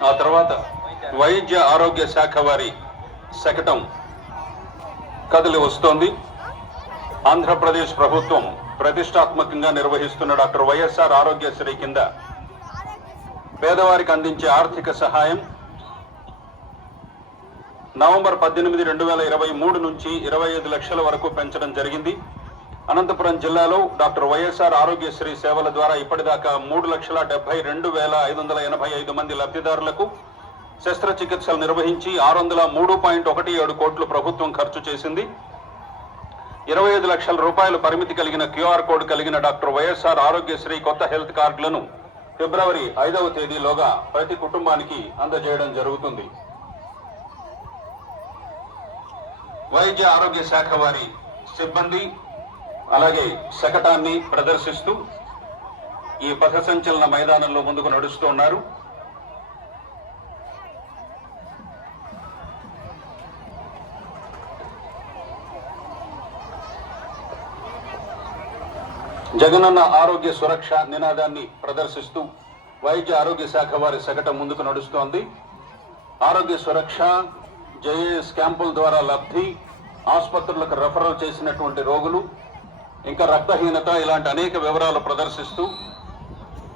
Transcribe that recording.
ఆ తర్వాత వైద్య ఆరోగ్య శాఖ వారి శకటం కదిలి వస్తోంది. ఆంధ్రప్రదేశ్ ప్రభుత్వం ప్రతిష్టాత్మకంగా నిర్వహిస్తున్న డాక్టర్ వైఎస్ఆర్ ఆరోగ్యశ్రీ కింద పేదవారికి అందించే ఆర్థిక సహాయం నవంబర్ పద్దెనిమిది రెండు వేల ఇరవై మూడు నుంచి ఇరవై ఐదు లక్షల వరకు పెంచడం జరిగింది. అనంతపురం జిల్లాలో డాక్టర్ వైఎస్ఆర్ ఆరోగ్యశ్రీ సేవల ద్వారా ఇప్పటిదాకా మూడు లక్షల డెబ్బై రెండు వేల ఐదు వందల ఎనభై ఐదు మంది లబ్ధిదారులకు శస్త్రచికిత్సలు నిర్వహించి ఆరు వందల మూడు పాయింట్ ఒకటి ఏడు కోట్లు ప్రభుత్వం ఖర్చు చేసింది. ఇరవై ఐదు లక్షల రూపాయల పరిమితి కలిగిన క్యూఆర్ కోడ్ కలిగిన డాక్టర్ వైఎస్ఆర్ ఆరోగ్యశ్రీ కొత్త హెల్త్ కార్డులను ఫిబ్రవరి ఐదవ తేదీలోగా ప్రతి కుటుంబానికి అందజేయడం జరుగుతుంది. వైద్య ఆరోగ్య శాఖ వారి సిబ్బంది అలాగే శకటాన్ని ప్రదర్శిస్తూ ఈ పథసంచలన మైదానంలో ముందుకు నడుస్తూ ఉన్నారు. జగనన్న ఆరోగ్య సురక్ష నినాదాన్ని ప్రదర్శిస్తూ వైద్య ఆరోగ్య శాఖ వారి శకటం ముందుకు నడుస్తోంది. ఆరోగ్య సురక్ష జేఏఎస్ క్యాంపుల ద్వారా లబ్ధి ఆసుపత్రులకు రెఫరల్ చేసినటువంటి రోగులు ఇంకా రక్తహీనత ఇలాంటి అనేక వివరాలు ప్రదర్శిస్తూ